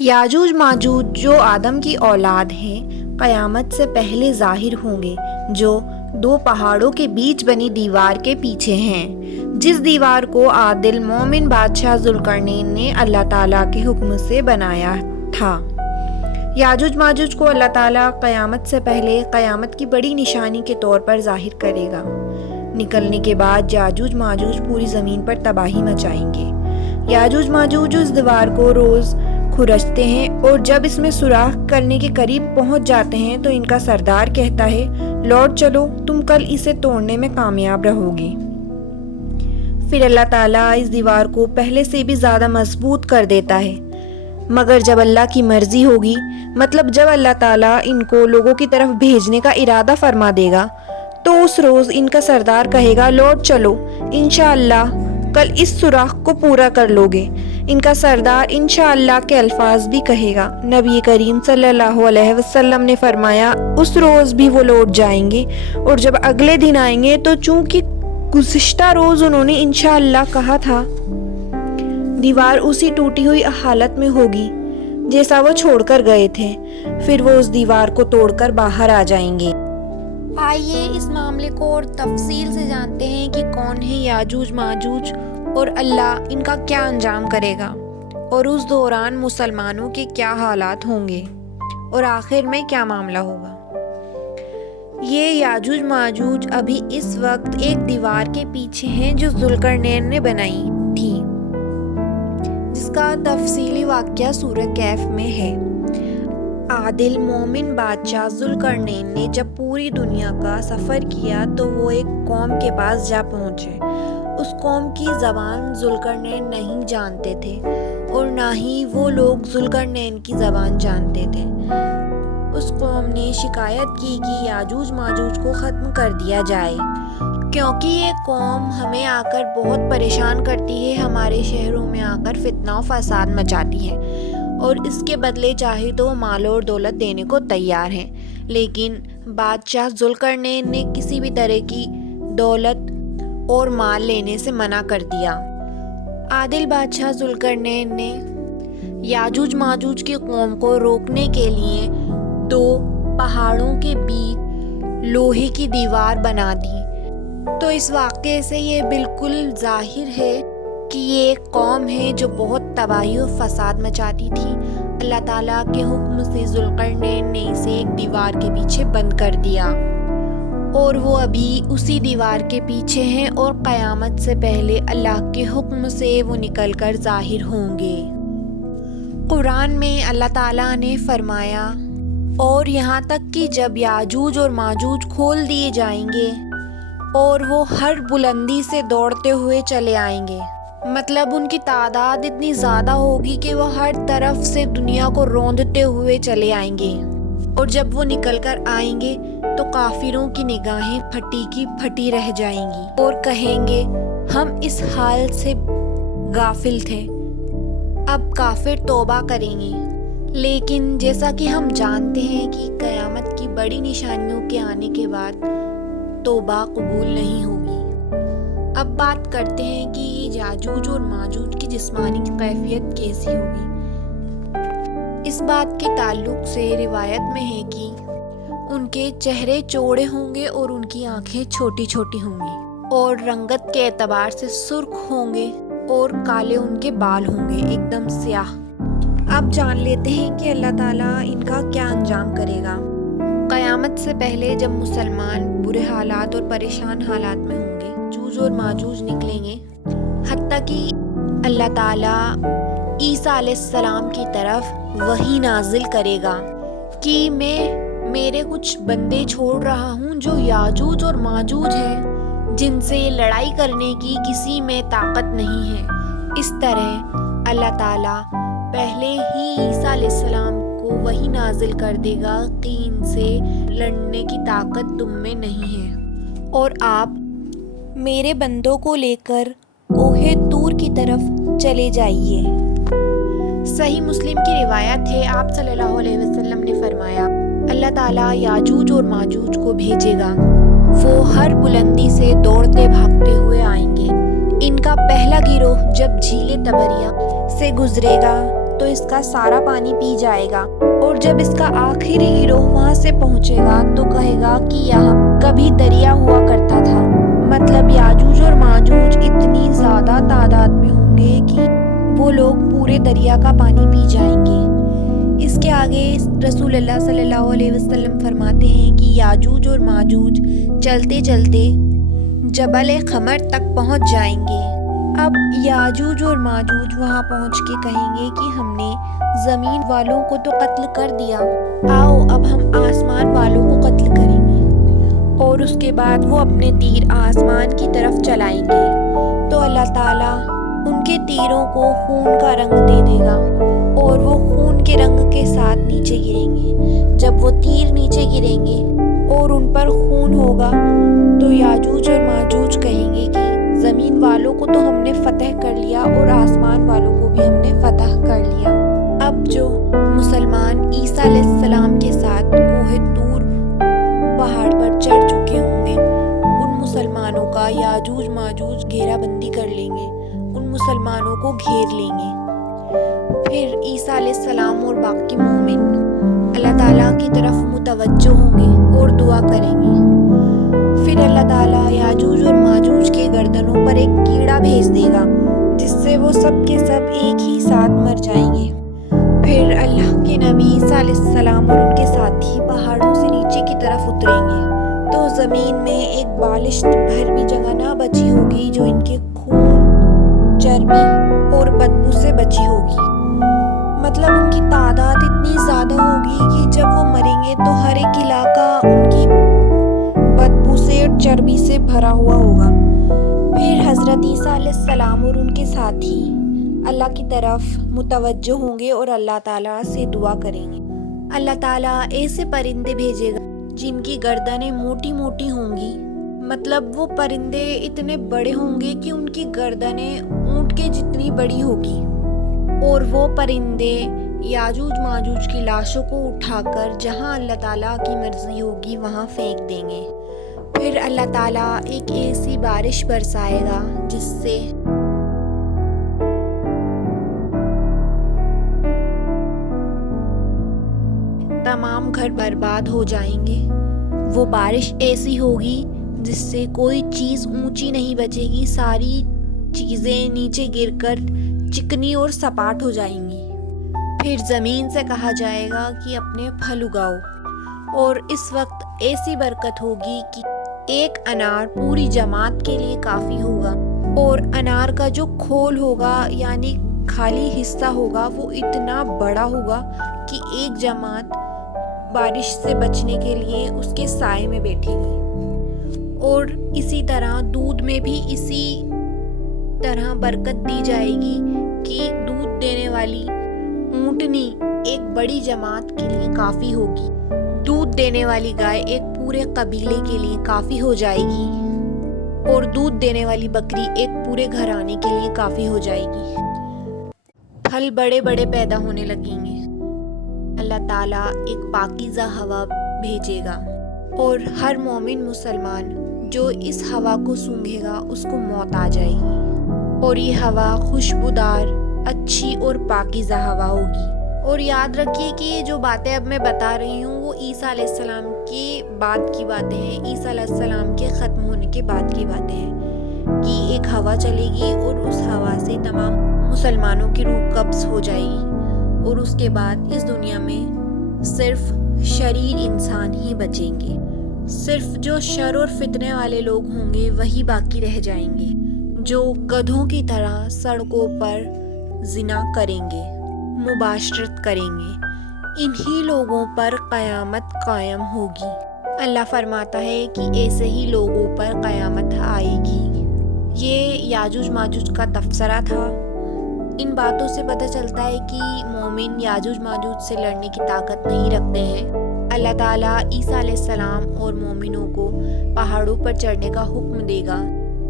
याजूज माजूज जो आदम की औलाद हैं क़यामत से पहले ज़ाहिर होंगे, जो दो पहाड़ों के बीच बनी दीवार के पीछे हैं, जिस दीवार को आदिल मोमिन बादशाह ज़ुल्करनैन ने अल्लाह ताला के हुक्म से बनाया था। याजूज माजूज को अल्लाह ताला क़यामत से पहले क़यामत की बड़ी निशानी के तौर पर ज़ाहिर करेगा। निकलने के बाद याजूज माजूज पूरी ज़मीन पर तबाही मचाएंगे। याजूज माजूज उस दीवार को रोज़ खुरचते हैं और जब इसमें सुराख करने के करीब पहुंच जाते हैं तो इनका सरदार कहता है, लौट चलो, तुम कल इसे तोड़ने में कामयाब रहोगे। फिर अल्लाह ताला इस दीवार को पहले से भी ज़्यादा मजबूत कर देता है, मगर जब अल्लाह की मर्जी होगी, मतलब जब अल्लाह ताला इनको लोगों की तरफ भेजने का इरादा फरमा देगा, तो उस रोज़ इनका सरदार कहेगा, लौट चलो, इंशाअल्लाह कल इस सुराख को पूरा कर लोगे। इनका सरदार इंशाअल्लाह के अल्फाज भी कहेगा। नबी करीम सल्लल्लाहु अलैहि वसल्लम ने फरमाया, उस रोज़ भी वो लौट जाएंगे और जब अगले दिन आएंगे तो चूंकि गुज़िश्ता रोज़ उन्होंने इंशाअल्लाह कहा था, दीवार उसी टूटी हुई हालत में होगी जैसा वो छोड़कर गए थे। फिर वो उस दीवार को तोड़कर बाहर आ जाएंगे। आइए इस मामले को और तफसील से जानते हैं कि कौन है याजूज माजूज और अल्लाह इनका क्या अंजाम करेगा और उस दौरान मुसलमानों के क्या हालात होंगे और आखिर में क्या मामला होगा। ये याजूज माजूज अभी इस वक्त एक दीवार के पीछे हैं जो ज़ुल्करनैन ने बनाई थी, जिसका तफसीली वाक़या सूरह कैफ में है। आदिल मोमिन बादशाह ज़ुल्करनैन ने जब पूरी दुनिया का सफ़र किया तो वो एक कौम के पास जा पहुँचे। उस कौम की ज़बान ज़ुल्करनैन नहीं जानते थे और ना ही वो लोग ज़ुल्करनैन की ज़बान जानते थे। उस कौम ने शिकायत की कि याजूज माजूज को ख़त्म कर दिया जाए, क्योंकि ये कौम हमें आकर बहुत परेशान करती है, हमारे शहरों में आकर फितना और फसाद मचाती है और इसके बदले चाहे तो माल और दौलत देने को तैयार हैं। लेकिन बादशाह ज़ुल्करनैन ने किसी भी तरह की दौलत और माल लेने से मना कर दिया। आदिल बादशाह ज़ुल्करनैन ने याजूज माजूज की कौम को रोकने के लिए दो पहाड़ों के बीच लोहे की दीवार बना दी। तो इस वाक़े से ये बिल्कुल ज़ाहिर है कि ये एक कौम है जो बहुत तबाही और फसाद मचाती थी। अल्लाह ताला के हुक्म से ज़ुल्करनैन ने इसे एक दीवार के पीछे बंद कर दिया और वो अभी उसी दीवार के पीछे हैं और क़यामत से पहले अल्लाह के हुक्म से वो निकल कर ज़ाहिर होंगे। कुरान में अल्लाह ताला ने फरमाया, और यहाँ तक कि जब याजूज और माजूज खोल दिए जाएंगे और वो हर बुलंदी से दौड़ते हुए चले आएंगे, मतलब उनकी तादाद इतनी ज़्यादा होगी कि वो हर तरफ से दुनिया को रौंदते हुए चले आएंगे। और जब वो निकल कर आएंगे तो काफिरों की निगाहें फटी की फटी रह जाएंगी और कहेंगे, हम इस हाल से गाफिल थे, अब काफिर तौबा करेंगे। लेकिन जैसा कि हम जानते हैं कि क़यामत की बड़ी निशानियों के आने के बाद तौबा कबूल नहीं होगी। अब बात करते हैं कि याजूज और माजूज की जिस्मानी कैफियत कैसी होगी। इस बात के ताल्लुक से रिवायत में है कि उनके चेहरे चौड़े होंगे और उनकी आंखें छोटी छोटी होंगी और रंगत के एतबार से सुर्ख होंगे और काले उनके बाल होंगे, एकदम स्याह। अब जान लेते हैं कि अल्लाह ताला इनका क्या अंजाम करेगा। क़यामत से पहले जब मुसलमान बुरे हालात और परेशान हालात में होंगे, याजूज और माजूज निकलेंगे, हत्ता कि अल्लाह ताला ईसा अलैहिस्सलाम की तरफ वही नाजिल करेगा कि मैं मेरे कुछ बंदे छोड़ रहा हूँ जो याजूज और माजूज हैं, जिनसे लड़ाई करने की किसी में ताकत नहीं है। इस तरह अल्लाह ताला पहले ही ईसा अलैहिस्सलाम को वही नाजिल कर देगा कि इनसे लड़ने की ताकत तुम में नहीं है और आप मेरे बंदों को लेकर कोहे तूर की तरफ चले जाइए। सही मुस्लिम की रिवायत है, आप सल्लल्लाहु अलैहि वसल्लम ने फरमाया, अल्लाह ताला याजूज और माजूज को भेजेगा, वो हर बुलंदी से दौड़ते भागते हुए आएंगे। इनका पहला गिरोह जब झीले तबरिया से गुजरेगा तो इसका सारा पानी पी जाएगा, और जब इसका आखिरी गिरोह वहाँ से पहुँचेगा तो कहेगा कि यहाँ कभी दरिया हुआ करता था। मतलब याजूज और माजूज इतनी ज़्यादा तादाद में होंगे कि वो लोग पूरे दरिया का पानी पी जाएंगे। इसके आगे रसूलुल्लाह सल्लल्लाहु अलैहि वसल्लम फरमाते हैं कि याजूज और माजूज चलते चलते जबल खमर तक पहुँच जाएंगे। अब याजूज और माजूज वहाँ पहुँच के कहेंगे कि हमने ज़मीन वालों को तो कत्ल कर दिया, आओ अब हम आसमान वालों को कत्ल करेंगे। और उसके बाद वो अपने तीर आसमान की तरफ चलाएंगे तो अल्लाह ताला उनके तीरों को खून का रंग दे देगा और वो खून के रंग के साथ नीचे गिरेंगे। जब वो तीर नीचे गिरेंगे और उन पर खून होगा तो याजूज और माजूज कहेंगे कि ज़मीन वालों को तो हमने फतह कर लिया और आसमान वालों को भी हमने फतह कर लिया। अब जो मुसलमान ईसा अलैहिस्सलाम के साथ कोहे तूर पहाड़ पर चढ़ चुके होंगे, उन मुसलमानों का याजूज माजूज घेराबंदी कर लेंगे, उन मुसलमानों को घेर लेंगे। फिर ईसा अलैहिस्सलाम और बाकी मोमिन अल्लाह ताला की तरफ मुतवज्जो होंगे और दुआ करेंगे। फिर अल्लाह ताला याजूज और माजूज के गर्दनों पर एक कीड़ा भेज देगा जिससे वो सब के सब एक ही साथ मर जाएंगे। फिर अल्लाह के नबी ईसा अलैहिस्सलाम और उनके साथी पहाड़ों से नीचे की तरफ उतरेंगे तो ज़मीन में एक बालिश भर भी जगह ना बची होगी जो इनके खून, चर्बी और बदबू से बची होगी। मतलब उनकी तादाद इतनी ज़्यादा होगी कि जब वो मरेंगे तो हर एक इलाका उनकी बदबू से और चर्बी से भरा हुआ होगा। फिर हज़रत ईसा अलैहिस्सलाम और उनके साथी अल्लाह की तरफ मुतवज्जो होंगे और अल्लाह ताला से दुआ करेंगे। अल्लाह ताला ऐसे परिंदे भेजेगा जिनकी गर्दनें मोटी मोटी होंगी। मतलब वो परिंदे इतने बड़े होंगे कि उनकी गर्दनें ऊंट के जितनी बड़ी होगी, और वो परिंदे याजूज माजूज की लाशों को उठाकर जहां अल्लाह ताला की मर्जी होगी वहां फेंक देंगे। फिर अल्लाह ताला एक ऐसी बारिश बरसाएगा जिससे तमाम घर बर्बाद हो जाएंगे। वो बारिश ऐसी होगी जिससे कोई चीज़ ऊंची नहीं बचेगी, सारी चीज़ें नीचे गिरकर चिकनी और सपाट हो जाएंगी। फिर ज़मीन से कहा जाएगा कि अपने फल उगाओ, और इस वक्त ऐसी बरकत होगी कि एक अनार पूरी जमात के लिए काफ़ी होगा, और अनार का जो खोल होगा यानी खाली हिस्सा होगा वो इतना बड़ा होगा कि एक जमात बारिश से बचने के लिए उसके साए में बैठेगी। और इसी तरह दूध में भी इसी तरह बरकत दी जाएगी कि दूध देने वाली ऊंटनी एक बड़ी जमात के लिए काफ़ी होगी, दूध देने वाली गाय एक पूरे कबीले के लिए काफ़ी हो जाएगी, और दूध देने वाली बकरी एक पूरे घराने के लिए काफ़ी हो जाएगी। फल बड़े बड़े पैदा होने लगेंगे। अल्लाह ताला एक पाकीज़ा हवा भेजेगा, और हर मोमिन मुसलमान जो इस हवा को सूंघेगा उसको मौत आ जाएगी, और ये हवा खुशबूदार, अच्छी और पाकीज़ा हवा होगी। और याद रखिए कि ये जो बातें अब मैं बता रही हूँ वो ईसा अलैहिस्सलाम के बाद की बातें हैं, ईसा अलैहिस्सलाम के ख़त्म होने के बाद की बातें हैं कि एक हवा चलेगी और उस हवा से तमाम मुसलमानों की रूह कब्ज़ हो जाएगी, और उसके बाद इस दुनिया में सिर्फ शरीर इंसान ही बचेंगे। सिर्फ जो शर और फितने वाले लोग होंगे वही बाकी रह जाएंगे, जो गधों की तरह सड़कों पर जिना करेंगे, मुबाशरत करेंगे। इन्हीं लोगों पर क़यामत कायम होगी। अल्लाह फरमाता है कि ऐसे ही लोगों पर क़यामत आएगी। ये याजूज माजूज का तफसरा था। इन बातों से पता चलता है कि मोमिन याजूज माजूज से लड़ने की ताकत नहीं रखते हैं। अल्लाह ताला ईसा अलैहिस्सलाम और मोमिनों को पहाड़ों पर चढ़ने का हुक्म देगा।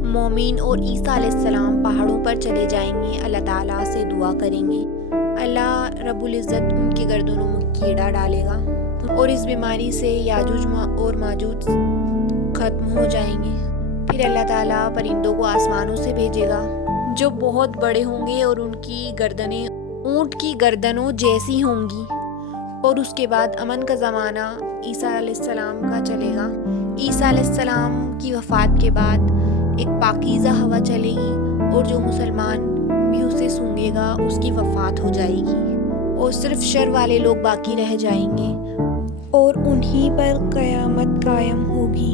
मोमिन और ईसा अलैहिस्सलाम पहाड़ों पर चले जाएंगे, अल्लाह ताला से दुआ करेंगे, अल्लाह रब्बुल इज़्ज़त उनकी गर्दनों में कीड़ा डालेगा, और इस बीमारी से याजूज और माजूज ख़त्म हो जाएंगे। फिर अल्लाह ताला परिंदों को आसमानों से भेजेगा जो बहुत बड़े होंगे और उनकी गर्दनें اونٹ کی گردنوں جیسی ہوں گی۔ اور اس کے بعد امن کا زمانہ عیسیٰ علیہ السلام کا چلے گا۔ عیسیٰ علیہ السلام کی وفات کے بعد ایک پاکیزہ ہوا چلے گی اور جو مسلمان بھی اسے سونگھے گا اس کی وفات ہو جائے گی اور صرف شر والے لوگ باقی رہ جائیں گے اور انہی پر قیامت قائم ہوگی۔